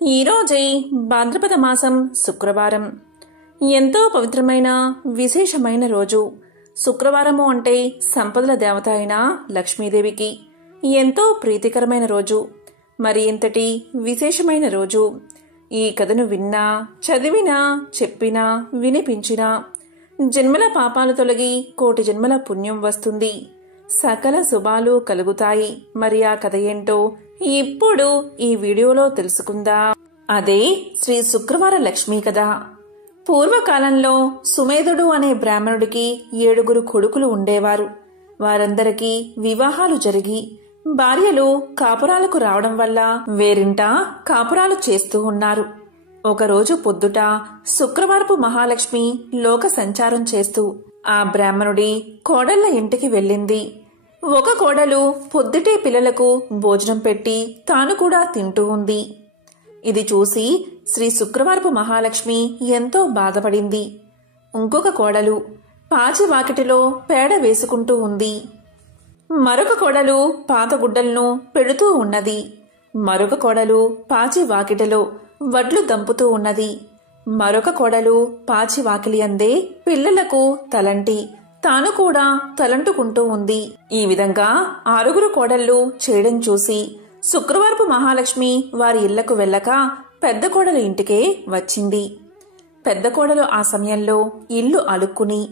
ఈరోజే భాద్రపద మాసం శుక్రవారం. ఎంతో పవిత్రమైన విశేషమైన రోజు. శుక్రవారము అంటే సంపదల దేవత అయిన లక్ష్మీదేవికి ఎంతో ప్రీతికరమైన రోజు. మరి ఇంతటి విశేషమైన రోజు. ఈ కథను విన్నా, చదివినా, చెప్పినా, వినిపించినా జన్మల పాపాలు తొలగి కోటి జన్మల పుణ్యం వస్తుంది. సకల శుభాలు కలుగుతాయి. మరి ఆ కథ ఏంటో ఇప్పుడు ఈ వీడియోలో తెలుసుకుందాం. అదే శ్రీ శుక్రవార లక్ష్మీ కథ. పూర్వకాలంలో సుమేధుడు అనే బ్రాహ్మణుడికి 7 కొడుకులు ఉండేవారు. వారందరికీ వివాహాలు జరిగి భార్యలు కాపురాలకు రావడం వల్ల వేరింట కాపురాలు చేస్తూ ఉన్నారు. ఒకరోజు పొద్దుట శుక్రవారపు మహాలక్ష్మి లోక సంచారం చేస్తూ ఆ బ్రాహ్మణుడి కోడళ్ల ఇంటికి వెళ్ళింది. ఒక కోడలు పొద్దుటే పిల్లలకు భోజనం పెట్టి తాను కూడా తింటూ ఉంది. ఇది చూసి శ్రీ శుక్రవారపు మహాలక్ష్మి ఎంతో బాధపడింది. ఇంకొక కోడలు పాచి వాకిటిలో పేడ వేసుకుంటూ ఉంది. మరొక కోడలు పాత గుడ్డలను పెడుతూ ఉన్నది. మరొక కోడలు పాచి వాకిటిలో వడ్లు దంపుతూ ఉన్నది. మరొక కోడలు పాచి వాకిలి అందే పిల్లలకు తలంటి తాను కూడా తలంటుకుంటూ ఉంది. ఈ విధంగా 6 కోడళ్లు చేయడం చూసి శుక్రవారపు మహాలక్ష్మి వారి ఇళ్లకు వెళ్ళక పెద్ద కోడలు ఇంటికే వచ్చింది. పెద్ద కోడలు ఆ సమయంలో ఇల్లు అలుక్కుని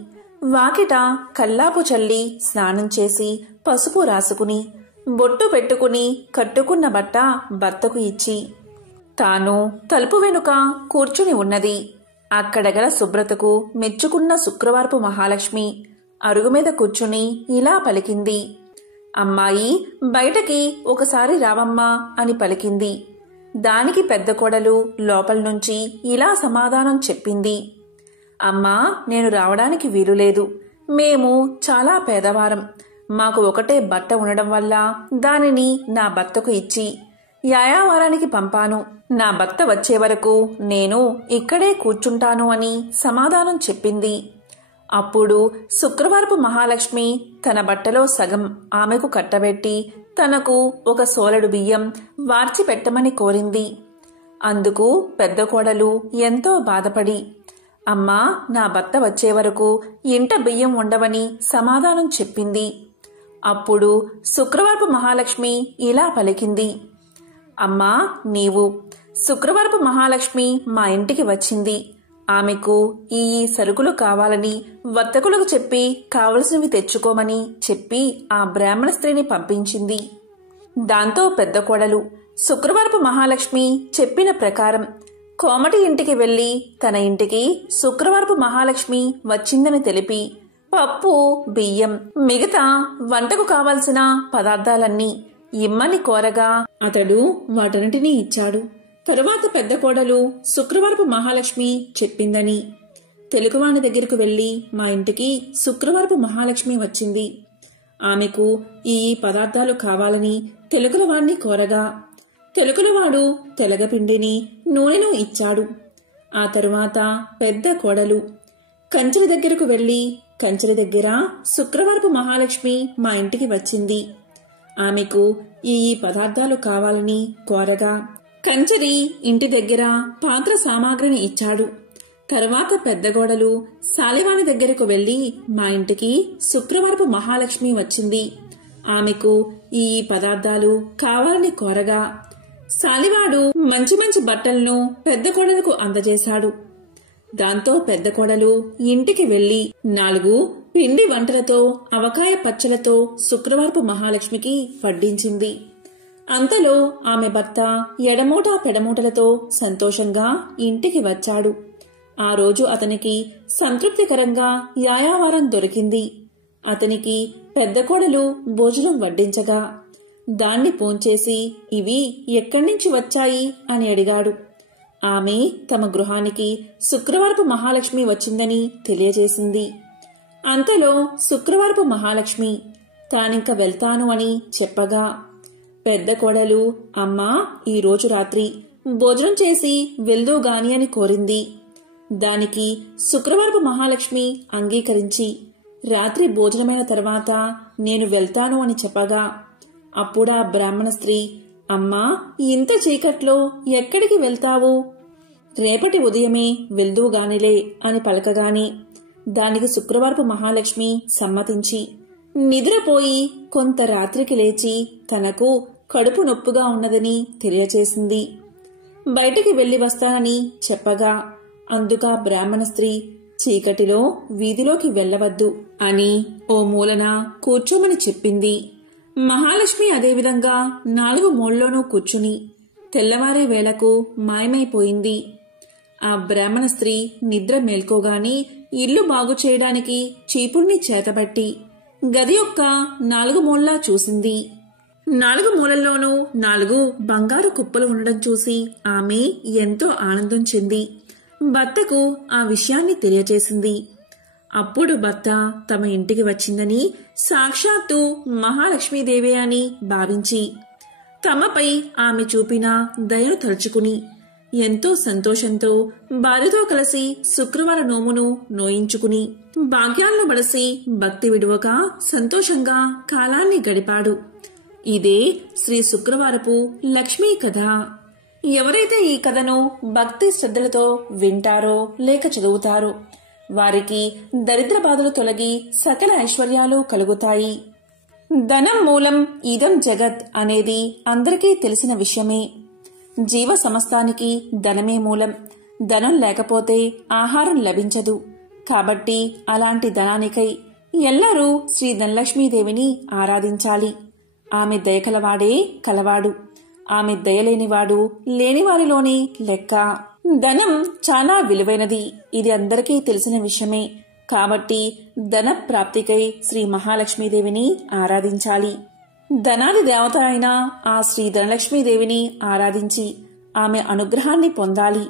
వాకిట కల్లాపు చల్లి స్నానం చేసి పసుపు రాసుకుని బొట్టు పెట్టుకుని కట్టుకున్న బట్ట భర్తకు ఇచ్చి తాను తలుపు వెనుక కూర్చుని ఉన్నది. అక్కడగల శుభ్రతకు మెచ్చుకున్న శుక్రవారపు మహాలక్ష్మి అరుగు మీద కూర్చుని ఇలా పలికింది. అమ్మాయి, బయటకి ఒకసారి రావమ్మా అని పలికింది. దానికి పెద్ద కోడలు లోపల నుంచి ఇలా సమాధానం చెప్పింది. అమ్మా, నేను రావడానికి వీలులేదు. మేము చాలా పేదవారం. మాకు ఒకటే బట్ట ఉండడం వల్ల దానిని నా భర్తకు ఇచ్చి యాయావారానికి పంపాను. నా భర్త వచ్చే వరకు నేను ఇక్కడే కూర్చుంటాను అని సమాధానం చెప్పింది. అప్పుడు శుక్రవారపు మహాలక్ష్మి తన బట్టలో సగం ఆమెకు కట్టబెట్టి తనకు ఒక సోలెడు బియ్యం వార్చి పెట్టమని కోరింది. అందుకు పెద్ద కోడలు ఎంతో బాధపడి, అమ్మా, నా భర్త వచ్చే వరకు ఇంట బియ్యం ఉండవని సమాధానం చెప్పింది. అప్పుడు శుక్రవారపు మహాలక్ష్మి ఇలా పలికింది. అమ్మా, నీవు శుక్రవారపు మహాలక్ష్మి మా ఇంటికి వచ్చింది. ఆమెకు ఈ సరుకులు కావాలని వర్తకులకు చెప్పి కావలసినవి తెచ్చుకోమని చెప్పి ఆ బ్రాహ్మణ స్త్రీని పంపించింది. దాంతో పెద్ద కోడలు శుక్రవారపు మహాలక్ష్మి చెప్పిన ప్రకారం కోమటి ఇంటికి వెళ్లి తన ఇంటికి శుక్రవారపు మహాలక్ష్మి వచ్చిందని తెలిపి పప్పు, బియ్యం, మిగతా వంటకు కావలసిన పదార్థాలన్నీ ఇమ్మని కోరగా అతడు వాటన్నిటినీ ఇచ్చాడు. తరువాత పెద్ద కోడలు శుక్రవారపు మహాలక్ష్మి చెప్పిందని తెలుగువాణి దగ్గరకు వెళ్లి మా ఇంటికి శుక్రవారపు మహాలక్ష్మి వచ్చింది. ఆమెకు ఈ పదార్థాలు కావాలని తెలుగులవాణ్ణి కోరగా తెలుగులవాడు తెలగపిండిని, నూనెను ఇచ్చాడు. ఆ తరువాత పెద్ద కోడలు కంచెల దగ్గరకు వెళ్లి కంచెల దగ్గర శుక్రవారపు మహాలక్ష్మి మా ఇంటికి వచ్చింది. ఆమెకు ఈ పదార్థాలు కావాలని కోరగా కంచరి ఇంటి దగ్గర పాత్ర సామాగ్రిని ఇచ్చాడు. తర్వాత పెద్ద గోడలు సాలివాణి దగ్గరకు వెళ్లి మా ఇంటికి శుక్రవారపు మహాలక్ష్మి వచ్చింది. ఆమెకు ఈ పదార్థాలు కావాలని కోరగా సాలివాడు మంచి మంచి బట్టలను పెద్ద కోడలకు అందజేశాడు. దాంతో పెద్ద కోడలు ఇంటికి వెళ్లి 4 పిండి వంటలతో అవకాయ పచ్చలతో శుక్రవారపు మహాలక్ష్మికి వడ్డించింది. అంతలో ఆమె భర్త ఎడమూట పెడమూటలతో సంతోషంగా ఇంటికి వచ్చాడు. ఆ రోజు అతనికి సంతృప్తికరంగా యాయావారం దొరికింది. అతనికి పెద్ద కోడలు భోజనం వడ్డించగా దాన్ని పోంచేసి ఇవి ఎక్కడ్నుంచి వచ్చాయి అని అడిగాడు. ఆమె తమ గృహానికి శుక్రవారపు మహాలక్ష్మి వచ్చిందని తెలియజేసింది. అంతలో శుక్రవారపు మహాలక్ష్మి తానింక వెళ్తాను అని చెప్పగా పెద్ద కోడలు, అమ్మా, ఈరోజు రాత్రి భోజనం చేసి వెళ్దూగాని అని కోరింది. దానికి శుక్రవారపు మహాలక్ష్మి అంగీకరించి రాత్రి భోజనమైన తర్వాత నేను వెళ్తాను అని చెప్పగా అప్పుడా బ్రాహ్మణ స్త్రీ అమ్మా, ఇంత చీకట్లో ఎక్కడికి వెళ్తావు? రేపటి ఉదయమే వెళ్దువుగానిలే అని పలకగాని దానికి శుక్రవారపు మహాలక్ష్మి సమ్మతించి నిద్రపోయి కొంత రాత్రికి లేచి తనకు కడుపు నొప్పుగా ఉన్నదని తెలియచేసింది. బయటికి వెళ్లి వస్తానని చెప్పగా అందుకా బ్రాహ్మణ స్త్రీ చీకటిలో వీధిలోకి వెళ్లవద్దు అని ఓ మూలన కూర్చోమని చెప్పింది. మహాలక్ష్మి అదేవిధంగా 4 మూలలోనూ కూర్చుని తెల్లవారే వేళకు మాయమైపోయింది. ఆ బ్రాహ్మణ స్త్రీ నిద్ర మేల్కోగాని ఇల్లు బాగు చేయడానికి చీపుర్ని చేతబట్టి గది యొక్క 4 మూలలా చూసింది. 4 మూలల్లోనూ 4 బంగారు కుప్పలు ఉండడం చూసి ఆమె ఎంతో ఆనందం చెంది భర్తకు ఆ విషయాన్ని తెలియచేసింది. అప్పుడు భర్త తమ ఇంటికి వచ్చిందని సాక్షాత్తు మహాలక్ష్మీదేవే అని భావించి తమపై ఆమె చూపిన దయను తలుచుకుని ఎంతో సంతోషంతో భార్యతో కలిసి శుక్రవార నోమును నోయించుకుని భాగ్యాలను బడసి భక్తి విడువక సంతోషంగా కాలాన్ని గడిపాడు. ఇదే శ్రీ శుక్రవారపు లక్ష్మీ కథ. ఎవరైతే ఈ కథను భక్తి శ్రద్ధలతో వింటారో లేక చదువుతారో వారికి దరిద్ర బాధలు తొలగి సకల ఐశ్వర్యాలు కలుగుతాయి. ధనం మూలం ఇదం జగత్ అనేది అందరికీ తెలిసిన విషయమే. జీవ సమస్తానికి ధనమే మూలం. ధనం లేకపోతే ఆహారం లభించదు. కాబట్టి అలాంటి ధనానికై ఎల్లరూ శ్రీ ధనలక్ష్మీదేవిని ఆరాధించాలి. ఆమె దయకలవాడే కలవాడు. ఆమె దయలేనివాడు లేనివారిలోని లెక్క. ధనం చాలా విలువైనది. ఇది అందరికీ తెలిసిన విషయమే. కాబట్టి ధన ప్రాప్తికై శ్రీ మహాలక్ష్మీదేవిని ఆరాధించాలి. ధనాది దేవత అయిన ఆ శ్రీ ధనలక్ష్మీదేవిని ఆరాధించి ఆమె అనుగ్రహాన్ని పొందాలి.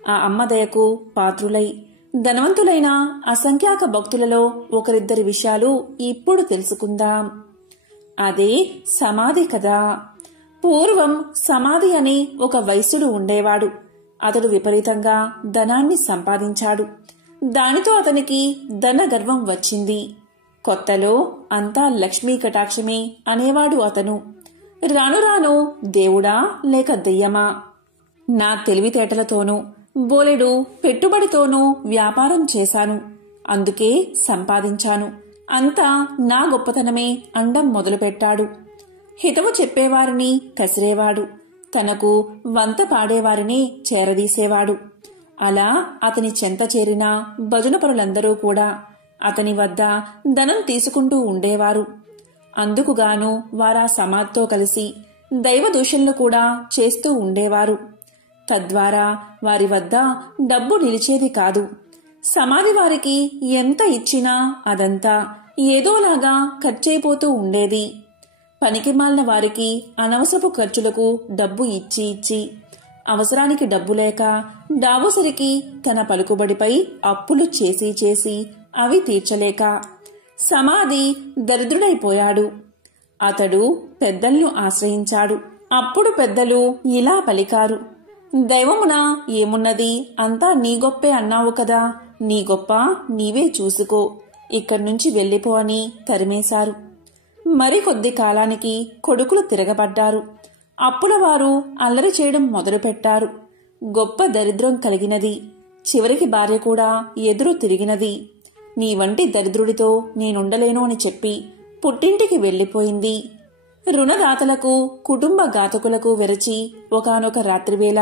ఆ అమ్మ దయకు పాత్రులై ధనవంతులైన అసంఖ్యాక భక్తులలో ఒకరిద్దరి విషయాలు ఇప్పుడు తెలుసుకుందాం. అదే సమాధి కథ. పూర్వం సమాధి అని ఒక వైశ్యుడు ఉండేవాడు. అతడు విపరీతంగా ధనాన్ని సంపాదించాడు. దానితో అతనికి ధన గర్వం వచ్చింది. కొత్తలో అంతా లక్ష్మీ కటాక్షమే అనేవాడు అతను. రాను రాను దేవుడా లేక దెయ్యమా, నా తెలివితేటలతోనూ బోలెడు పెట్టుబడితోనూ వ్యాపారం చేశాను, అందుకే సంపాదించాను, అంతా నా గొప్పతనమే అండం మొదలుపెట్టాడు. హితవు చెప్పేవారిని కసిరేవాడు. తనకు వంత పాడేవారిని చేరదీసేవాడు. అలా అతని చెంత చేరిన భజనపరులందరూ కూడా అతని వద్ద ధనం తీసుకుంటూ ఉండేవారు. అందుకుగాను వారా సమాధితో కలిసి దైవ దూషణలు కూడా చేస్తూ ఉండేవారు. తద్వారా వారి వద్ద డబ్బు నిలిచేది కాదు. సమాధి వారికి ఎంత ఇచ్చినా అదంతా ఏదోలాగా ఖర్చయిపోతూ ఉండేది. పనికిమాలిన వారికి అనవసరపు ఖర్చులకు డబ్బు ఇచ్చి ఇచ్చి అవసరానికి డబ్బు లేక డాబోసరికి తన పలుకుబడిపై అప్పులు చేసి చేసి అవి తీర్చలేక సమాధి దరిద్రుడైపోయాడు. అతడు పెద్దలను ఆశ్రయించాడు. అప్పుడు పెద్దలు ఇలా పలికారు: దైవమున ఏమున్నది, అంతా నీ గొప్పే అన్నావు కదా, నీ గొప్ప నీవే చూసుకో, ఇక్కడ్నుంచి వెళ్ళిపో అని తరిమేశారు. మరికొద్ది కాలానికి కొడుకులు తిరగబడ్డారు. అప్పుల వారు అల్లరి చేయడం మొదలుపెట్టారు. గొప్ప దరిద్రం కలిగినది. చివరికి భార్య కూడా ఎదురు తిరిగినది. నీ వంటి దరిద్రుడితో నేనుండలేను అని చెప్పి పుట్టింటికి వెళ్లిపోయింది. రుణదాతలకు కుటుంబ ఘాతకులకు వెరచి ఒకానొక రాత్రివేళ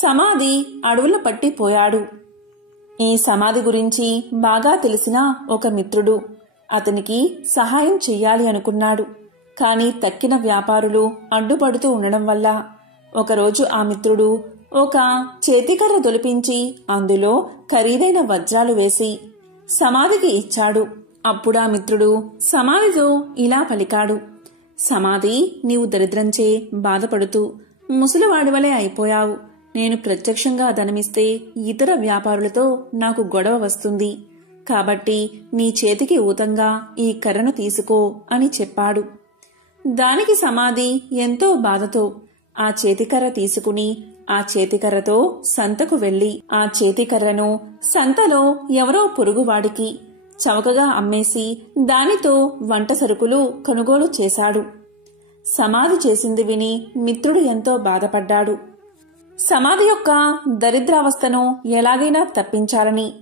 సమాధి అడవుల పట్టిపోయాడు. ఈ సమాధి గురించి బాగా తెలిసిన ఒక మిత్రుడు అతనికి సహాయం చెయ్యాలి అనుకున్నాడు. కాని తక్కిన వ్యాపారులు అడ్డుపడుతూ ఉండడం వల్ల ఒకరోజు ఆ మిత్రుడు ఒక చేతికర్ర దొలిపించి అందులో ఖరీదైన వజ్రాలు వేసి సమాధికి ఇచ్చాడు. అప్పుడా మిత్రుడు సమాధితో ఇలా పలికాడు: సమాధి, నీవు దరిద్రంచే బాధపడుతూ ముసలివాడివలే అయిపోయావు. నేను ప్రత్యక్షంగా ధనమిస్తే ఇతర వ్యాపారులతో నాకు గొడవ వస్తుంది. కాబట్టి నీ చేతికి ఊతంగా ఈ కర్రను తీసుకో అని చెప్పాడు. దానికి సమాధి ఎంతో బాధతో ఆ చేతికర్ర తీసుకుని ఆ చేతికర్రతో సంతకు వెళ్లి ఆ చేతికర్రను సంతలో ఎవరో పొరుగువాడికి చవకగా అమ్మేసి దానితో వంట సరుకులు కొనుగోలు చేశాడు. సమాధి చేసింది విని మిత్రుడు ఎంతో బాధపడ్డాడు. సమాధి యొక్క దరిద్రావస్థను ఎలాగైనా తప్పించాలని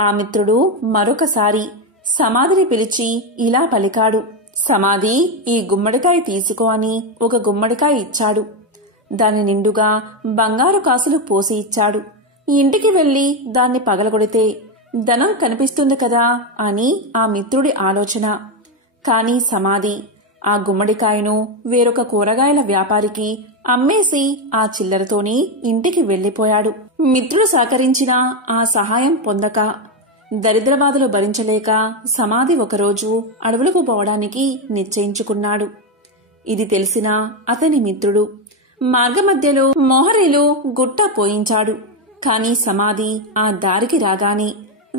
ఆ మిత్రుడు మరొకసారి సమాధిని పిలిచి ఇలా పలికాడు. సమాధి, ఈ గుమ్మడికాయ తీసుకో అని ఒక గుమ్మడికాయ ఇచ్చాడు. దాని నిండుగా బంగారు కాసులు పోసి ఇచ్చాడు. ఇంటికి వెళ్లి దాన్ని పగలగొడితే ధనం కనిపిస్తుంది కదా అని ఆ మిత్రుడి ఆలోచన. కాని సమాధి ఆ గుమ్మడికాయను వేరొక కూరగాయల వ్యాపారికి అమ్మేసి ఆ చిల్లరతోని ఇంటికి వెళ్లిపోయాడు. మిత్రుడు సహకరించిన ఆ సహాయం పొందక దరిద్రబాధలు భరించలేక సమాధి ఒకరోజు అడవులకు పోవడానికి నిశ్చయించుకున్నాడు. ఇది తెలిసిన అతని మిత్రుడు మార్గమధ్యలో మోహరీలు గుట్ట పోయించాడు. కాని సమాధి ఆ దారికి రాగానే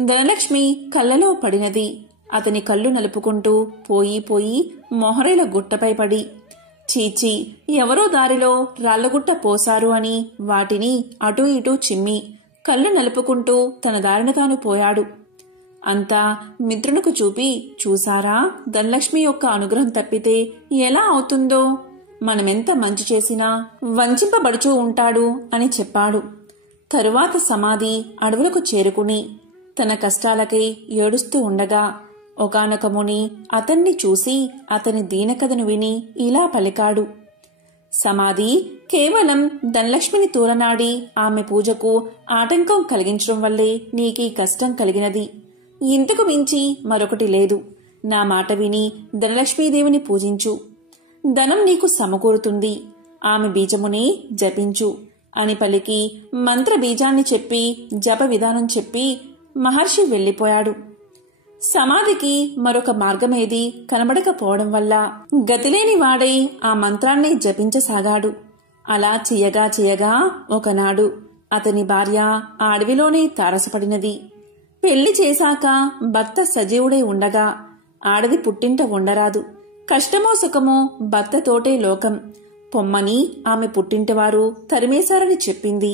ధనలక్ష్మి కళ్ళలో పడినది. అతని కళ్ళు నలుపుకుంటూ పోయి మొహరీల గుట్టపై పడి, చీచి, ఎవరో దారిలో రాళ్లగుట్ట పోశారు అని వాటిని అటూ ఇటూ చిమ్మి కళ్ళు నలుపుకుంటూ తన దారిన తాను పోయాడు. అంతా మిత్రునికి చూపి, చూసారా, ధనలక్ష్మి యొక్క అనుగ్రహం తప్పితే ఎలా అవుతుందో, మనమెంత మంచి చేసినా వంచింపబడుచూ ఉంటాడు అని చెప్పాడు. తరువాత సమాధి అడవులకు చేరుకుని తన కష్టాలకై ఏడుస్తూ ఉండగా ఒకానొక ముని అతన్ని చూసి అతని దీనకథను విని ఇలా పలికాడు. సమాధి, కేవలం ధనలక్ష్మిని తూలనాడి ఆమె పూజకు ఆటంకం కలిగించడం వల్లే నీకీ కష్టం కలిగినది. ఇంతకు మించి మరొకటి లేదు. నా మాట విని ధనలక్ష్మీదేవిని పూజించు. ధనం నీకు సమకూరుతుంది. ఆమె బీజమునే జపించు అని పలికి మంత్ర బీజాన్ని చెప్పి జప విధానం చెప్పి మహర్షి వెళ్లిపోయాడు. సమాధికి మరొక మార్గమేది కనబడకపోవడం వల్ల గతిలేని వాడై ఆ మంత్రాన్ని జపించసాగాడు. అలా చేయగా ఒకనాడు అతని భార్య ఆ అడవిలోనే తారసపడినది. పెళ్లి చేశాక భర్త సజీవుడై ఉండగా ఆడది పుట్టింట ఉండరాదు. కష్టమో సుఖమో భర్తతోటే లోకం పొమ్మని ఆమె పుట్టింటివారు తరిమేశారని చెప్పింది.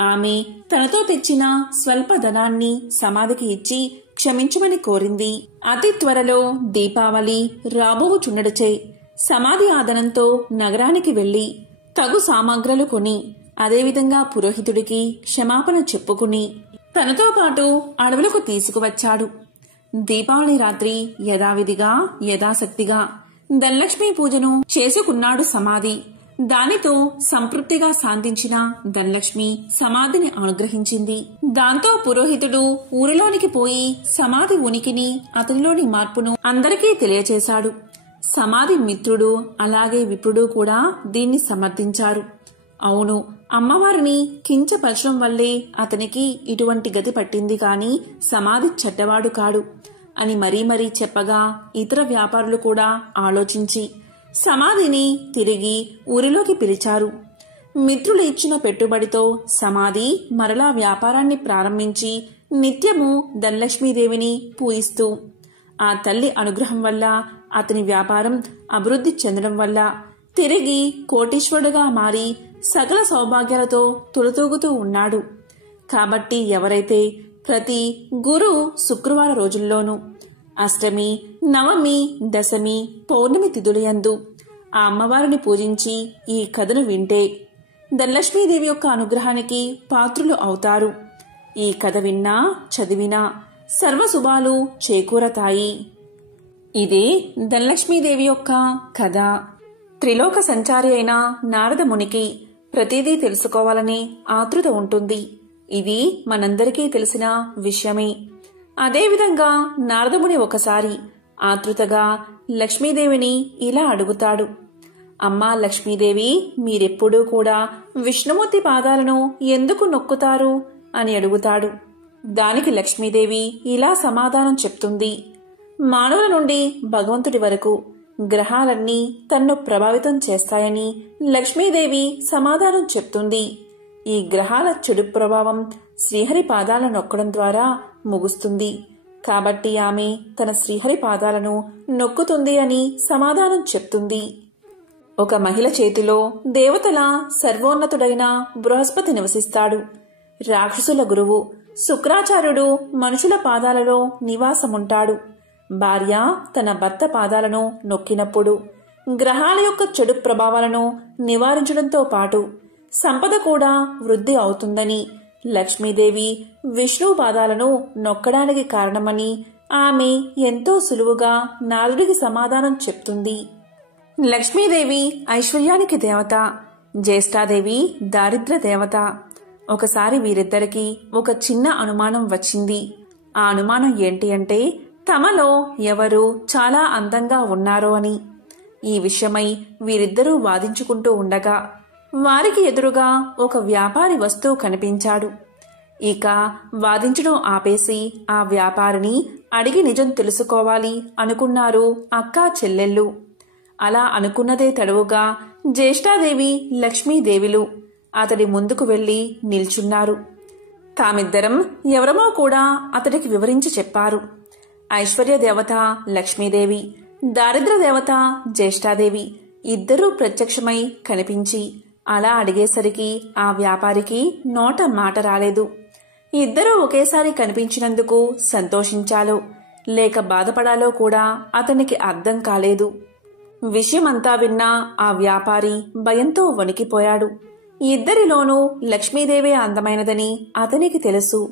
ఆమె తనతో తెచ్చిన స్వల్ప ధనాన్ని సమాధికి ఇచ్చి క్షమించమని కోరింది. అతి త్వరలో దీపావళి రాబోవుచుండడచే సమాధి ఆదనంతో నగరానికి వెళ్లి తగు సామాగ్రలు కొని అదేవిధంగా పురోహితుడికి క్షమాపణ చెప్పుకుని తనతో పాటు అడవులకు తీసుకువచ్చాడు. దీపావళి రాత్రి యథావిధిగా యథాశక్తిగా ధనలక్ష్మీ పూజను చేసుకున్నాడు సమాధి. దానితో సంతృప్తిగా శాంతించిన ధనలక్ష్మి సమాధిని అనుగ్రహించింది. దాంతో పురోహితుడు ఊరిలోనికి పోయి సమాధి ఉనికిని, అతనిలోని మార్పును అందరికీ తెలియచేశాడు. సమాధి మిత్రుడు అలాగే విప్రుడు కూడా దీన్ని సమర్థించారు. అవును, అమ్మవారిని కించపరచడం వల్లే అతనికి ఇటువంటి గతి పట్టింది కాని సమాధి చెడ్డవాడు కాడు అని మరీ చెప్పగా ఇతర వ్యాపారులు కూడా ఆలోచించి సమాధిని తిరిగి ఊరిలోకి పిలిచారు. మిత్రులు ఇచ్చిన పెట్టుబడితో సమాధి మరలా వ్యాపారాన్ని ప్రారంభించి నిత్యము ధనలక్ష్మీదేవిని పూజిస్తూ ఆ తల్లి అనుగ్రహం వల్ల అతని వ్యాపారం అభివృద్ధి చెందడం వల్ల తిరిగి కోటీశ్వరుడుగా మారి సకల సౌభాగ్యాలతో తులతూగుతూ ఉన్నాడు. కాబట్టి ఎవరైతే ప్రతి గురు శుక్రవార రోజుల్లోనూ అష్టమి, నవమి, దశమి, పౌర్ణమి తిథులయందు ఆ అమ్మవారిని పూజించి ఈ కథను వింటే ధనలక్ష్మీదేవి యొక్క అనుగ్రహానికి పాత్రులు అవుతారు. ఈ కథ విన్నా చదివినా సర్వశుభాలు చేకూరతాయి. ఇదే ధనలక్ష్మీదేవి యొక్క కథ. త్రిలోక సంచారి అయిన నారద మునికి ప్రతిదీ తెలుసుకోవాలని ఆతృత ఉంటుంది. ఇది మనందరికీ తెలిసిన విషయమే. అదేవిధంగా నారదముని ఒకసారి ఆతృతగా లక్ష్మీదేవిని ఇలా అడుగుతాడు. అమ్మా లక్ష్మీదేవి, మీరెప్పుడూ కూడా విష్ణుమూర్తి పాదాలను ఎందుకు నొక్కుతారు అని అడుగుతాడు. దానికి లక్ష్మీదేవి ఇలా సమాధానం చెప్తుంది. మానవుల నుండి భగవంతుడి వరకు గ్రహాలన్నీ తన్ను ప్రభావితం చేస్తాయని లక్ష్మీదేవి సమాధానం చెప్తుంది. ఈ గ్రహాల చెడు ప్రభావం శ్రీహరి పాదాలను నొక్కడం ద్వారా ముగుస్తుంది. కాబట్టి ఆమె తన శ్రీహరి పాదాలను నొక్కుతుంది అని సమాధానం చెప్తుంది. ఒక మహిళ చేతిలో దేవతల సర్వోన్నతుడైన బృహస్పతి నివసిస్తాడు. రాక్షసుల గురువు శుక్రాచార్యుడు మనుషుల పాదాలలో నివాసముంటాడు. భార్య తన భర్త పాదాలను నొక్కినప్పుడు గ్రహాల యొక్క చెడు ప్రభావాలను నివారించడంతో పాటు సంపద కూడా వృద్ధి అవుతుందని, లక్ష్మీదేవి విష్ణు పాదాలను నొక్కడానికి కారణమని ఆమె ఎంతో సులువుగా నారదుడికి సమాధానం చెప్తుంది. లక్ష్మీదేవి ఐశ్వర్యానికి దేవత, జ్యేష్ఠాదేవి దారిద్ర్య దేవత. ఒకసారి వీరిద్దరికీ ఒక చిన్న అనుమానం వచ్చింది. ఆ అనుమానం ఏంటి అంటే తమలో ఎవరు చాలా అందంగా ఉన్నారో అని. ఈ విషయమై వీరిద్దరూ వాదించుకుంటూ ఉండగా వారికి ఎదురుగా ఒక వ్యాపారి వస్తూ కనిపించాడు. ఇక వాదించడం ఆపేసి ఆ వ్యాపారిని అడిగి నిజం తెలుసుకోవాలి అనుకున్నారు అక్కా చెల్లెళ్ళు. అలా అనుకున్నదే తడువుగా జ్యేష్ఠాదేవి లక్ష్మీదేవిలు అతడి ముందుకు వెళ్లి నిల్చున్నారు. తామిద్దరం ఎవరమో కూడా అతడికి వివరించి చెప్పారు. ఐశ్వర్య దేవత లక్ష్మీదేవి, దారిద్ర్య దేవత జ్యేష్ఠాదేవి ఇద్దరూ ప్రత్యక్షమై కనిపించి అలా అడిగేసరికి ఆ వ్యాపారికి నోట మాట రాలేదు. ఇద్దరూ ఒకేసారి కనిపించినందుకు సంతోషించాలో లేక బాధపడాలో కూడా అతనికి అర్థం కాలేదు. విషయమంతా విన్నా ఆ వ్యాపారి భయంతో వణికిపోయాడు. ఇద్దరిలోనూ లక్ష్మీదేవే అందమైనదని అతనికి తెలుసు.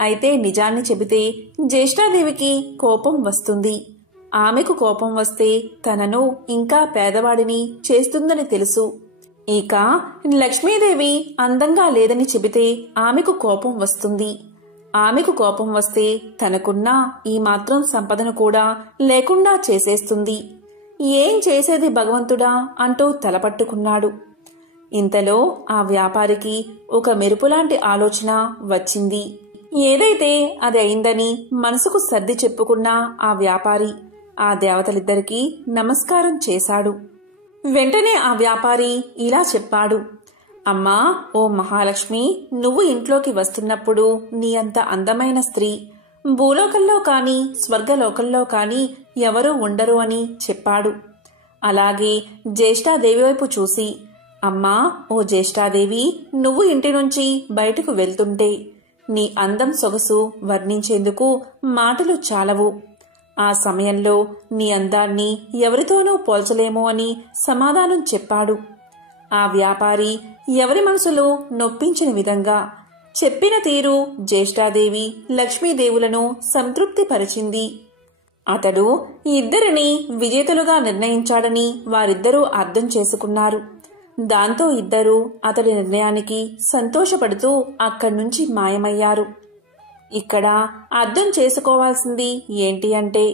అయితే నిజాన్ని చెబితే జ్యేష్ఠాదేవికి కోపం వస్తుంది. ఆమెకు కోపం వస్తే తనను ఇంకా పేదవాడిని చేస్తుందని తెలుసు. ఇక లక్ష్మీదేవి అందంగా లేదని చెబితే ఆమెకు కోపం వస్తుంది. ఆమెకు కోపం వస్తే తనకున్న ఈ మాత్రం సంపదను కూడా లేకుండా చేసేస్తుంది. ఏం చేసేది భగవంతుడా అంటూ తలపట్టుకున్నాడు. ఇంతలో ఆ వ్యాపారికి ఒక మెరుపులాంటి ఆలోచన వచ్చింది. ఏదైతే అది అయిందని మనసుకు సర్ది చెప్పుకున్న ఆ వ్యాపారి ఆ దేవతలిద్దరికీ నమస్కారం చేశాడు. వెంటనే ఆ వ్యాపారి ఇలా చెప్పాడు. అమ్మా, ఓ మహాలక్ష్మి, నువ్వు ఇంట్లోకి వస్తున్నప్పుడు నీ అంత అందమైన స్త్రీ భూలోకంలో కాని స్వర్గలోకంలో కాని ఎవరూ ఉండరు అని చెప్పాడు. అలాగే జ్యేష్ఠాదేవి వైపు చూసి, అమ్మా, ఓ జ్యేష్ఠాదేవి, నువ్వు ఇంటి నుంచి బయటకు వెళ్తుంటే నీ అందం సొగసు వర్ణించేందుకు మాటలు చాలవు. ఆ సమయంలో నీ అందాన్ని ఎవరితోనూ పోల్చలేము అని సమాధానం చెప్పాడు. ఆ వ్యాపారి ఎవరి మనసులో నొప్పించిన విధంగా చెప్పిన తీరు జ్యేష్ఠాదేవి లక్ష్మీదేవులను సంతృప్తిపరిచింది. అతడు ఇద్దరిని విజేతలుగా నిర్ణయించాడని వారిద్దరూ అర్థం చేసుకున్నారు. దాంతో ఇద్దరూ అతడి నిర్ణయానికి సంతోషపడుతూ అక్కడ్నుంచి మాయమయ్యారు. ఇక్కడ అర్థం చేసుకోవాల్సింది ఏంటి అంటే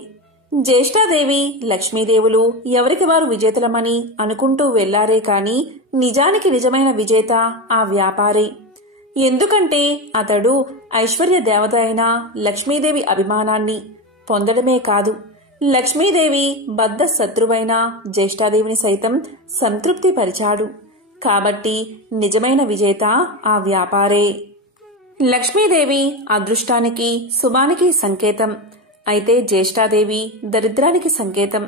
జ్యేష్ఠాదేవి లక్ష్మీదేవులు ఎవరికి వారు విజేతలమని అనుకుంటూ వెళ్లారే కాని నిజానికి నిజమైన విజేత ఆ వ్యాపారే. ఎందుకంటే అతడు ఐశ్వర్య దేవత అయిన లక్ష్మీదేవి అభిమానాన్ని పొందడమే కాదు, లక్ష్మీదేవి బద్ధ శత్రువైన జ్యేష్ఠాదేవిని సైతం సంతృప్తిపరిచాడు. కాబట్టి నిజమైన విజేత ఆ వ్యాపారే. లక్ష్మీదేవి అదృష్టానికి శుభానికి సంకేతం. అయితే జ్యేష్ఠాదేవి దరిద్రానికి సంకేతం.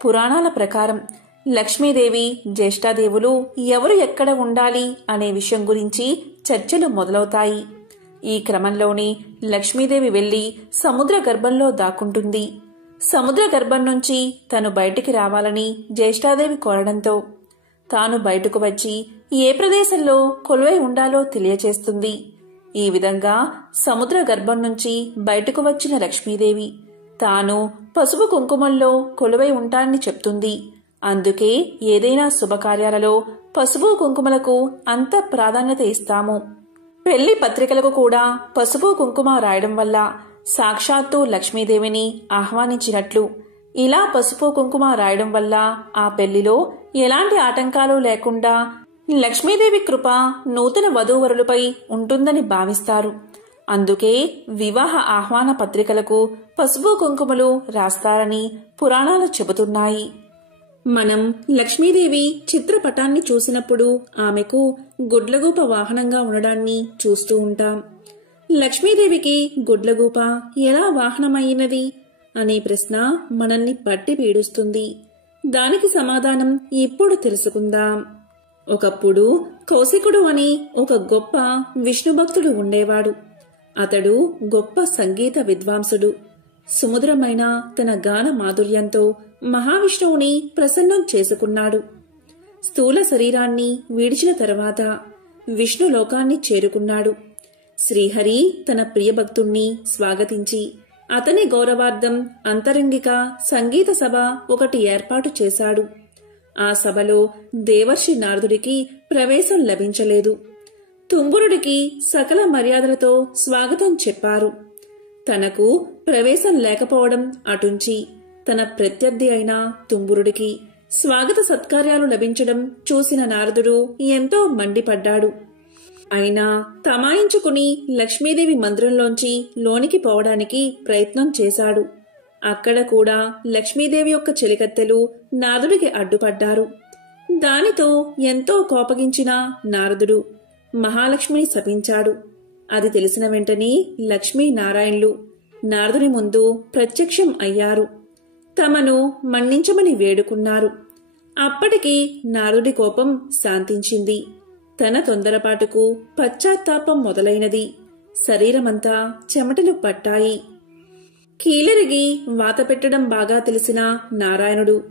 పురాణాల ప్రకారం లక్ష్మీదేవి జ్యేష్ఠాదేవులు ఎవరు ఎక్కడ ఉండాలి అనే విషయం గురించి చర్చలు మొదలవుతాయి. ఈ క్రమంలోనే లక్ష్మీదేవి వెళ్లి సముద్ర గర్భంలో దాక్కుంటుంది. సముద్ర గర్భం నుంచి తను బయటికి రావాలని జ్యేష్ఠాదేవి కోరడంతో తాను బయటకు వచ్చి ఏ ప్రదేశంలో కొలువై ఉండాలో తెలియచేస్తుంది. ఈ విధంగా సముద్ర గర్భం నుంచి బయటకు వచ్చిన లక్ష్మీదేవి తాను పసుపు కుంకుమల్లో కొలువై ఉంటానని చెప్తుంది. అందుకే ఏదైనా శుభకార్యాలలో పసుపు కుంకుమలకు అంత ప్రాధాన్యత ఇస్తాము. పెళ్లి పత్రికలకు కూడా పసుపు కుంకుమ రాయడం వల్ల సాక్షాత్తు లక్ష్మీదేవిని ఆహ్వానించినట్లు. ఇలా పసుపు కుంకుమ రాయడం వల్ల ఆ పెళ్లిలో ఎలాంటి ఆటంకాలు లేకుండా లక్ష్మీదేవి కృప నూతన వధూవరులపై ఉంటుందని భావిస్తారు. అందుకే వివాహ ఆహ్వాన పత్రికలకు పసుపు కుంకుమలు రాస్తారని పురాణాలు చెబుతున్నాయి. మనం లక్ష్మీదేవి చిత్రపటాన్ని చూసినప్పుడు ఆమెకు గుడ్లగూప వాహనంగా ఉండడాన్ని చూస్తూ ఉంటాం. లక్ష్మీదేవికి గుడ్లగూప ఎలా వాహనమైనది అనే ప్రశ్న మనల్ని పట్టి పీడిస్తుంది. దానికి సమాధానం ఇప్పుడు తెలుసుకుందాం. ఒకప్పుడు కౌశికుడు అని ఒక గొప్ప విష్ణు భక్తుడు ఉండేవాడు. అతడు గొప్ప సంగీత విద్వాంసుడు. సుమధురమైన తన గాన మాధుర్యంతో మహావిష్ణువుని ప్రసన్నం చేసుకున్నాడు. స్థూల శరీరాన్ని విడిచిన తర్వాత విష్ణులోకాన్ని చేరుకున్నాడు. శ్రీహరి తన ప్రియభక్తుణ్ణి స్వాగతించి అతని గౌరవార్థం అంతరంగిక సంగీత సభ ఒకటి ఏర్పాటు చేశాడు. ఆ సభలో దేవర్షి నారదుడికి ప్రవేశం లభించలేదు. తుంబురుడికి సకల మర్యాదలతో స్వాగతం చెప్పారు. తనకు ప్రవేశం లేకపోవడం అటుంచి తన ప్రత్యర్థి అయిన తుంబురుడికి స్వాగత సత్కార్యాలు లభించడం చూసిన నారదుడు ఎంతో మండిపడ్డాడు. అయినా తమాయించుకుని లక్ష్మీదేవి మందిరంలోంచి లోనికి పోవడానికి ప్రయత్నం చేశాడు. అక్కడ కూడా లక్ష్మీదేవి యొక్క చెలికత్తెలు నారదుడికి అడ్డుపడ్డారు. దానితో ఎంతో కోపగించిన నారదుడు మహాలక్ష్మిని శపించాడు. అది తెలిసిన వెంటనే లక్ష్మీనారాయణులు నారదుని ముందు ప్రత్యక్షం అయ్యారు. తమను మన్నించమని వేడుకున్నారు. అప్పటికి నారదుడి కోపం శాంతించింది. తన తొందరపాటుకు పశ్చాత్తాపం మొదలైనది. శరీరమంతా చెమటలు పట్టాయి. కీలరిగి వాత పెట్టడం బాగా తెలిసిన నారాయణుడు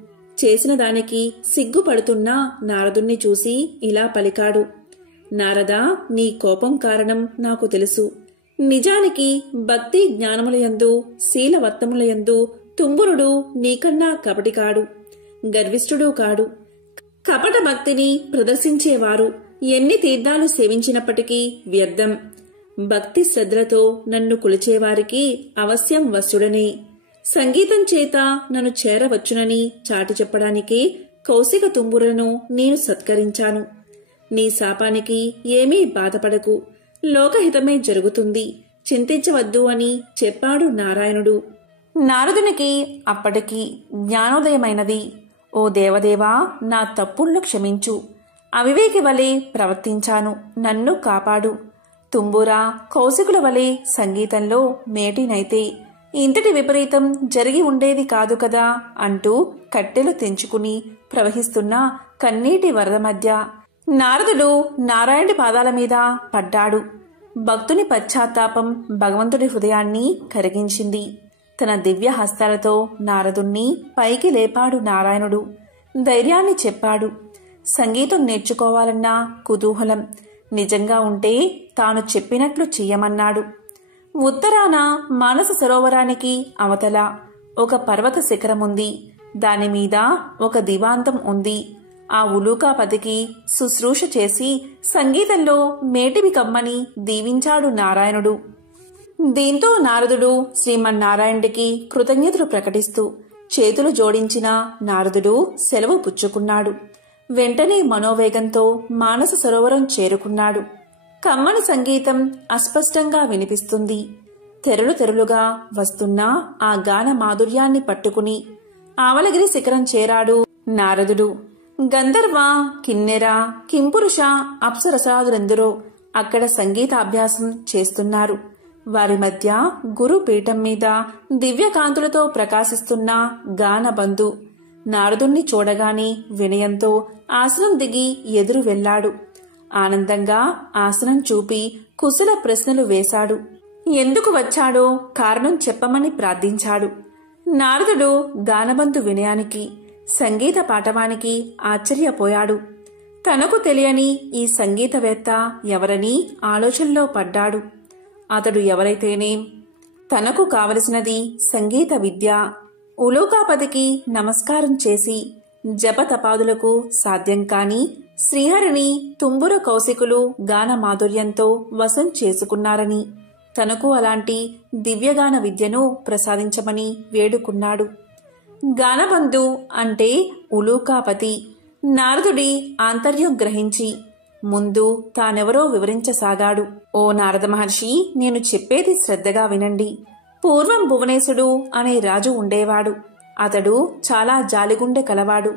చేసిన దానికి సిగ్గుపడుతున్న నారదుణ్ణి చూసి ఇలా పలికాడు. నారదా, నీ కోపం కారణం నాకు తెలుసు. నిజానికి భక్తి జ్ఞానములయందు శీలవర్తములయందు తుంబురుడు నీకన్నా కపటి కాడు, గర్విష్ఠుడు కాడు. కపట భక్తిని ప్రదర్శించేవారు ఎన్ని తీర్థాలు సేవించినప్పటికీ వ్యర్థం. భక్తి శ్రద్ధలతో నన్ను కొలిచేవారికి అవశ్యం వశుడనే. సంగీతం చేత నన్ను చేరవచ్చునని చాటి చెప్పడానికే కౌశిక తుంబురులను నేను సత్కరించాను. నీ శాపానికి ఏమీ బాధపడకు, లోకహితమే జరుగుతుంది, చింతించవద్దు అని చెప్పాడు నారాయణుడు. నారదునికి అప్పటికి జ్ఞానోదయమైనది. ఓ దేవదేవా, నా తప్పులను క్షమించు. అవివేకి వలె ప్రవర్తించాను, నన్ను కాపాడు. తుంబురా, కౌశికుల వలె సంగీతంలో మేటినైతే ఇంతటి విపరీతం జరిగి ఉండేది కాదు కదా అంటూ కట్టెలు తెంచుకుని ప్రవహిస్తున్న కన్నీటి వరద మధ్య నారదుడు నారాయణుడి పాదాల మీద పడ్డాడు. భక్తుని పశ్చాత్తాపం భగవంతుడి హృదయాన్ని కరిగించింది. తన దివ్య హస్తాలతో నారదుణ్ణి పైకి లేపాడు నారాయణుడు. ధైర్యాన్ని చెప్పాడు. సంగీతం నేర్చుకోవాలన్న కుతూహలం నిజంగా ఉంటే తాను చెప్పినట్లు చెయ్యమన్నాడు. ఉత్తరాన మానస సరోవరానికి అవతల ఒక పర్వత శిఖరముంది. దానిమీద ఒక దివాంతం ఉంది. ఆ ఉలూకాపతికి శుశ్రూష చేసి సంగీతంలో మేటివి కమ్మని దీవించాడు నారాయణుడు. దీంతో నారదుడు శ్రీమన్నారాయణుడికి కృతజ్ఞతలు ప్రకటిస్తూ చేతులు జోడించిన నారదుడు సెలవు పుచ్చుకున్నాడు. వెంటనే మనోవేగంతో మానస సరోవరం చేరుకున్నాడు. కమ్మని సంగీతం అస్పష్టంగా వినిపిస్తుంది. తెరలు తెరలుగా వస్తున్న ఆ గాన మాధుర్యాన్ని పట్టుకుని ఆవలగిరి శిఖరం చేరాడు నారదుడు. గంధర్వ, కిన్నెర, కింపురుష, అప్సరసాదులెందరో అక్కడ సంగీతాభ్యాసం చేస్తున్నారు. వారి మధ్య గురుపీఠం మీద దివ్యకాంతులతో ప్రకాశిస్తున్న గానబంధు నారదుణ్ణి చూడగానే వినయంతో ఆసనం దిగి ఎదురు వెళ్లాడు. ఆనందంగా ఆసనం చూపి కుశల ప్రశ్నలు వేశాడు. ఎందుకు వచ్చాడో కారణం చెప్పమని ప్రార్థించాడు. నారదుడు గానబంధు వినయానికి, సంగీత పాఠవానికి ఆశ్చర్యపోయాడు. తనకు తెలియని ఈ సంగీతవేత్త ఎవరని ఆలోచనలో పడ్డాడు. అతడు ఎవరైతేనేం, తనకు కావలసినది సంగీత విద్య. ఉలూకాపతికి నమస్కారం చేసి జపతపాదులకు సాధ్యం కాని శ్రీహరిని తుంబుర కౌశికులు గాన మాధుర్యంతో వశం చేసుకున్నారని, తనకు అలాంటి దివ్యగాన విద్యను ప్రసాదించమని వేడుకున్నాడు. గానబంధు అంటే ఉలూకాపతి. నారదుడి ఆంతర్యం గ్రహించి ముందు తానెవరో వివరించసాగాడు. ఓ నారద మహర్షి, నేను చెప్పేది శ్రద్ధగా వినండి. పూర్వం భువనేశుడు అనే రాజు ఉండేవాడు. అతడు చాలా జాలిగుండె కలవాడు,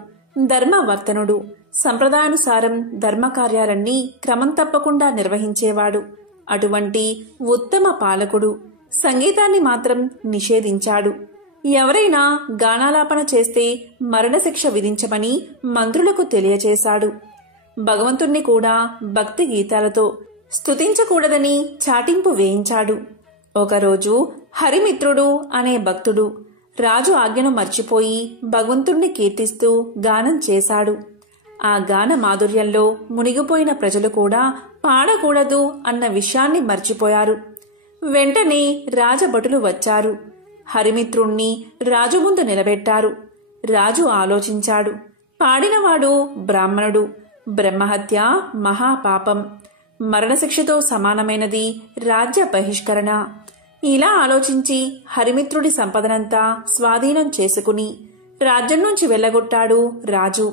ధర్మవర్తనుడు. సంప్రదాయానుసారం ధర్మకార్యాలన్నీ క్రమం తప్పకుండా నిర్వహించేవాడు. అటువంటి ఉత్తమ పాలకుడు సంగీతాన్ని మాత్రం నిషేధించాడు. ఎవరైనా గానాలాపన చేస్తే మరణశిక్ష విధించమని మంత్రులకు తెలియచేశాడు. భగవంతుణ్ణి కూడా భక్తి గీతాలతో స్తుతించకూడదని చాటింపు వేయించాడు. ఒకరోజు హరిమిత్రుడు అనే భక్తుడు రాజు ఆజ్ఞను మర్చిపోయి భగవంతుణ్ణి కీర్తిస్తూ గానం చేశాడు. ఆ గాన మాధుర్యంలో మునిగిపోయిన ప్రజలు కూడా పాడకూడదు అన్న విషయాన్ని మర్చిపోయారు. వెంటనే రాజభటులు వచ్చారు. హరిమిత్రుణ్ణి రాజు ముందు నిలబెట్టారు. రాజు ఆలోచించాడు. పాడినవాడు బ్రాహ్మణుడు. బ్రహ్మహత్య మహాపాపం, మరణశిక్షతో సమానమైనది రాజ్య బహిష్కరణ. ఇలా ఆలోచించి హరిమిత్రుడి సంపదనంతా స్వాధీనం చేసుకుని రాజ్యం నుంచి వెళ్లగొట్టాడు రాజు.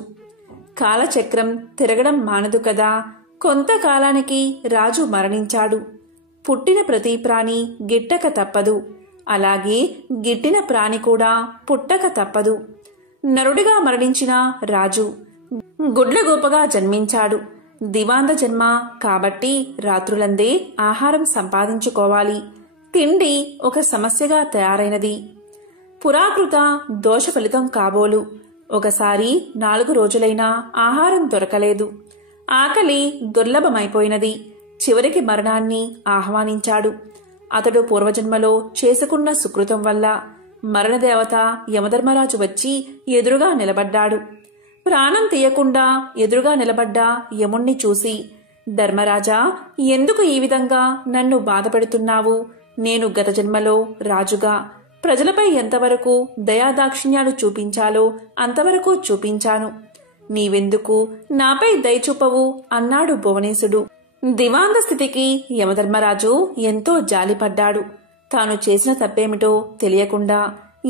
కాలచక్రం తిరగడం మానదు కదా. కొంతకాలానికి రాజు మరణించాడు. పుట్టిన ప్రతి ప్రాణి గిట్టక తప్పదు. అలాగే గిట్టిన ప్రాణి కూడా పుట్టక తప్పదు. నరుడిగా మరణించిన రాజు గుడ్లగూపగా జన్మించాడు. దివాంద జన్మ కాబట్టి రాత్రులందే ఆహారం సంపాదించుకోవాలి. తిండి ఒక సమస్యగా తయారైనది. పురాకృత దోష ఫలితం కాబోలు. ఒకసారి 4 రోజులైనా ఆహారం దొరకలేదు. ఆకలి దుర్లభమైపోయినది. చివరికి మరణాన్ని ఆహ్వానించాడు. అతడు పూర్వజన్మలో చేసుకున్న సుకృతం వల్ల మరణదేవత యమధర్మరాజు వచ్చి ఎదురుగా నిలబడ్డాడు. ప్రాణం తీయకుండా ఎదురుగా నిలబడ్డ యముణ్ణి చూసి, ధర్మరాజా, ఎందుకు ఈ విధంగా నన్ను బాధపెడుతున్నావు? నేను గత జన్మలో రాజుగా ప్రజలపై ఎంతవరకు దయాదాక్షిణ్యాలు చూపించాలో అంతవరకు చూపించాను. నీవెందుకు నాపై దయచూపవు అన్నాడు భువనేశుడు. దివాంగ స్థితికి యమధర్మరాజు ఎంతో జాలిపడ్డాడు. తాను చేసిన తప్పేమిటో తెలియకుండా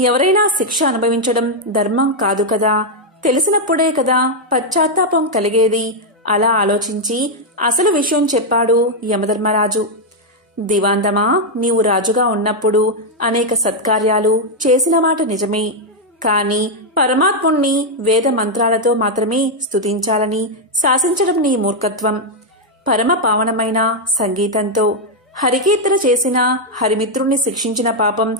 ఎవరైనా శిక్ష అనుభవించడం ధర్మం కాదు కదా. తెలిసినప్పుడే కదా పశ్చాత్తాపం కలిగేది. అలా ఆలోచించి అసలు విషయం చెప్పాడు యమధర్మరాజు. దివాందమా, నీవు రాజుగా ఉన్నప్పుడు అనేక సత్కార్యాలు చేసిన మాట నిజమే. కాని పరమాత్ముణ్ణి వేద మంత్రాలతో మాత్రమే స్తుతించాలని శాసించడం నీ మూర్ఖత్వం. పరమ పావనమైన సంగీతంతో హరికీర్తన చేసిన హరిమిత్రుణ్ణి శిక్షించిన పాపం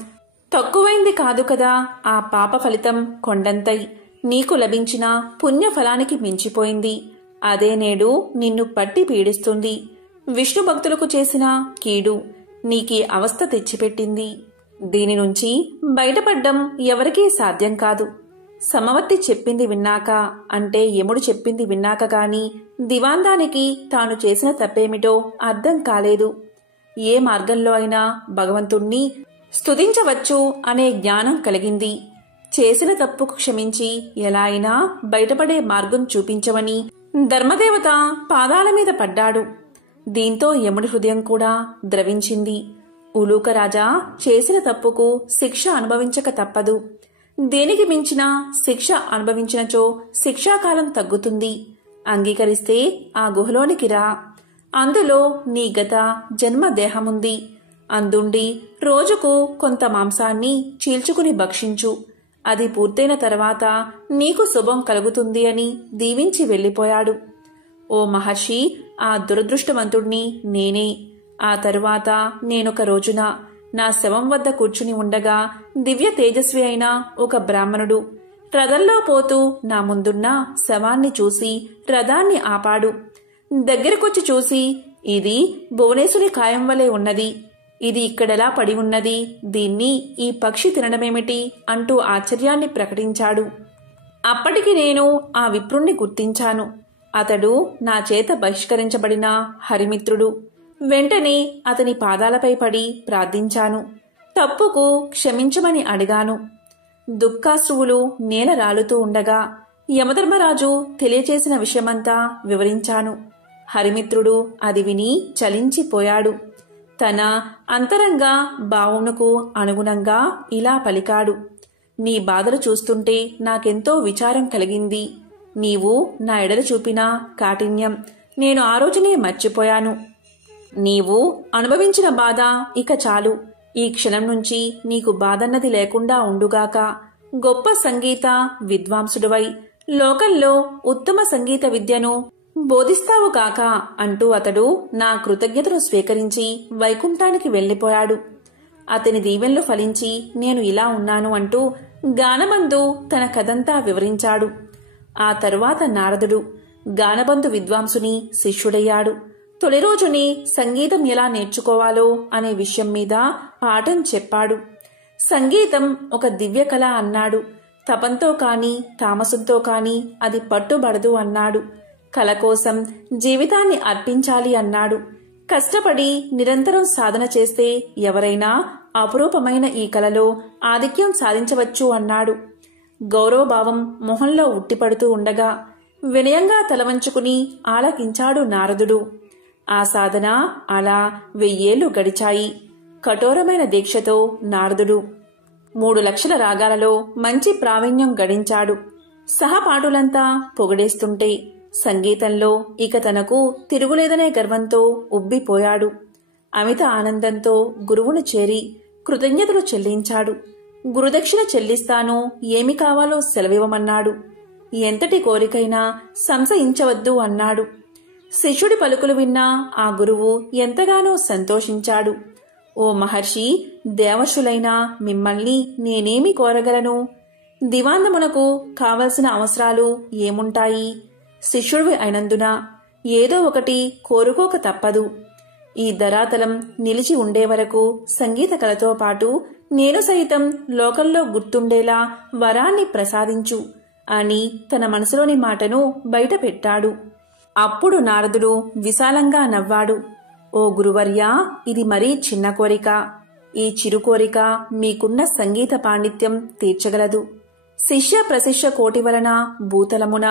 తక్కువైంది కాదు కదా. ఆ పాప ఫలితం కొండంతై నీకు లభించిన పుణ్యఫలానికి మించిపోయింది. అదే నేడు నిన్ను పట్టి పీడిస్తుంది. విష్ణు భక్తులకు చేసిన కీడు నీకీ అవస్థ తెచ్చిపెట్టింది. దీని నుంచి బయటపడ్డం ఎవరికీ సాధ్యం కాదు. సమవర్తి చెప్పింది విన్నాక, అంటే యముడు చెప్పింది విన్నాక గాని దివాందానికి తాను చేసిన తప్పేమిటో అర్థం కాలేదు. ఏ మార్గంలో అయినా భగవంతుణ్ణి స్తుతించవచ్చు అనే జ్ఞానం కలిగింది. చేసిన తప్పుకు క్షమించి ఎలా అయినా బయటపడే మార్గం చూపించవని ధర్మదేవత పాదాల మీద పడ్డాడు. దీంతో యముడి హృదయం కూడా ద్రవించింది. ఉలూకరాజా, చేసిన తప్పుకు శిక్ష అనుభవించక తప్పదు. దేనికి మించిన శిక్ష అనుభవించినచో శిక్షాకాలం తగ్గుతుంది. అంగీకరిస్తే ఆ గుహలోనికి రా. అందులో నీ గత జన్మ దేహముంది. అందుండి రోజుకు కొంత మాంసాన్ని చీల్చుకుని భక్షించు. అది పూర్తయిన తర్వాత నీకు శుభం కలుగుతుంది అని దీవించి వెళ్లిపోయాడు. ఓ మహర్షి, ఆ దురదృష్టవంతుణ్ణి నేనే. ఆ తరువాత నేనొక రోజున నా శవం వద్ద కూర్చుని ఉండగా దివ్య తేజస్వి అయిన ఒక బ్రాహ్మణుడు రథంలో పోతూ నా ముందున్న శవాన్ని చూసి రథాన్ని ఆపాడు. దగ్గరకొచ్చి చూసి, ఇది భువనేశుని కాయం వలె ఉన్నది. ఇది ఇక్కడెలా పడి ఉన్నది? దీన్ని ఈ పక్షి తినడమేమిటి అంటూ ఆశ్చర్యాన్ని ప్రకటించాడు. అప్పటికి నేను ఆ విప్రుణ్ణి గుర్తించాను. అతడు నా చేత బహిష్కరించబడిన హరిమిత్రుడు. వెంటనే అతని పాదాలపై పడి ప్రార్థించాను. తప్పుకు క్షమించమని అడిగాను. దుఃఖాశ్రువులు నేల రాలుతూ ఉండగా యమధర్మరాజు తెలియచేసిన విషయమంతా వివరించాను. హరిమిత్రుడు అది విని చలించిపోయాడు. తన అంతరంగ భావమునకు అనుగుణంగా ఇలా పలికాడు. నీ బాధలు చూస్తుంటే నాకెంతో విచారం కలిగింది. నీవు నా ఎడల చూపిన కాఠిన్యం నేను ఆ రోజునే మర్చిపోయాను. నీవు అనుభవించిన బాధ ఇక చాలు. ఈ క్షణం నుంచి నీకు బాధన్నది లేకుండా ఉండుగాక. గొప్ప సంగీత విద్వాంసుడివై లోకంలో ఉత్తమ సంగీత విద్యను బోధిస్తావు కాక అంటూ అతడు నా కృతజ్ఞతను స్వీకరించి వైకుంఠానికి వెళ్లిపోయాడు. అతని దీవెనలు ఫలించి నేను ఇలా ఉన్నాను అంటూ గానబంధు తన కథంతా వివరించాడు. ఆ తరువాత నారదుడు గానబంధు విద్వాంసుని శిష్యుడయ్యాడు. తొలి రోజుని సంగీతం ఎలా నేర్చుకోవాలో అనే విషయం మీద పాఠం చెప్పాడు. సంగీతం ఒక దివ్య కళ అన్నాడు. తపంతో కాని తామసంతో కాని అది పట్టుబడదు అన్నాడు. కళ కోసం జీవితాన్ని అర్పించాలి అన్నాడు. కష్టపడి నిరంతరం సాధన చేస్తే ఎవరైనా అపురూపమైన ఈ కళలో ఆధిక్యం సాధించవచ్చు అన్నాడు. గౌరవభావం మొహంలో ఉట్టిపడుతూ ఉండగా వినయంగా తలవంచుకుని ఆలకించాడు నారదుడు. ఆ సాధన అలా 1000 ఏళ్లు గడిచాయి. కఠోరమైన దీక్షతో నారదుడు 3 లక్షల రాగాలలో మంచి ప్రావీణ్యం గడించాడు. సహపాఠులంతా పొగిడేస్తుంటే సంగీతంలో ఇక తనకు తిరుగులేదనే గర్వంతో ఉబ్బిపోయాడు. అమిత ఆనందంతో గురువును చేరి కృతజ్ఞతలు చెల్లించాడు. గురుదక్షిణ చెల్లిస్తాను, ఏమి కావాలో సెలవివ్వమన్నాడు. ఎంతటి కోరికైనా సంశయించవద్దు అన్నాడు. శిష్యుడి పలుకులు విన్న ఆ గురువు ఎంతగానో సంతోషించాడు. ఓ మహర్షి, దేవర్షులైన మిమ్మల్ని నేనేమి కోరగలను? దివాందమునకు కావలసిన అవసరాలు ఏముంటాయి? శిష్యుడివి అయినందున ఏదో ఒకటి కోరుకోక తప్పదు. ఈ ధరాతలం నిలిచి ఉండే వరకు సంగీత కళతో పాటు నేను సైతం లోకంలో గుర్తుండేలా వరాన్ని ప్రసాదించు అని తన మనసులోని మాటను బయటపెట్టాడు. అప్పుడు నారదుడు విశాలంగా నవ్వాడు. ఓ గురువర్యా, ఇది మరీ చిన్న కోరిక. ఈ చిరు కోరిక మీకున్న సంగీత పాండిత్యం తీర్చగలదు. శిష్య ప్రశిష్య కోటి వలన భూతలమున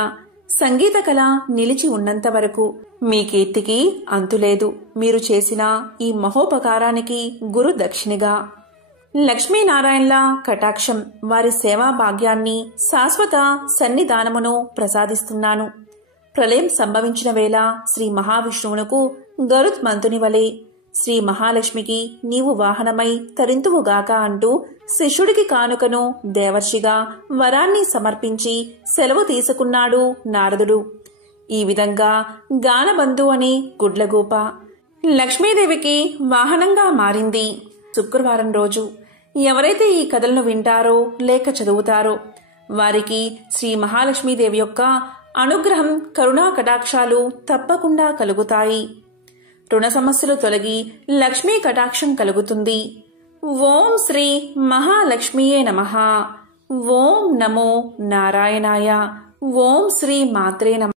సంగీత కళ నిలిచి ఉన్నంత వరకు మీ కీర్తికి అంతులేదు. మీరు చేసిన ఈ మహోపకారానికి గురు దక్షిణిగా లక్ష్మీనారాయణల కటాక్షం, వారి సేవా భాగ్యాన్ని, శాశ్వత సన్నిధానమును ప్రసాదిస్తున్నాను. ప్రళయం సంభవించిన వేళ శ్రీ మహావిష్ణువునకు గరుత్మంతుని వలె శ్రీ మహాలక్ష్మికి నీవు వాహనమై తరింతువుగాక అంటూ శిష్యుడికి కానుకను దేవర్షిగా వరాన్ని సమర్పించి సెలవు తీసుకున్నాడు నారదుడు. ఈ విధంగా గానబంధు అనే గుడ్లగూప లక్ష్మీదేవికి వాహనంగా మారింది. శుక్రవారం రోజు ఎవరైతే ఈ కథలను వింటారో లేక చదువుతారో వారికి శ్రీ మహాలక్ష్మీదేవి యొక్క అనుగ్రహం, కరుణా కటాక్షాలు తప్పకుండా కలుగుతాయి. రుణ సమస్యలు తొలగి లక్ష్మీ కటాక్షం కలుగుతుంది. ఓం శ్రీ మహాలక్ష్మీయే నమః. ఓం నమో నారాయణాయ. ఓం శ్రీ మాత్రే నమః.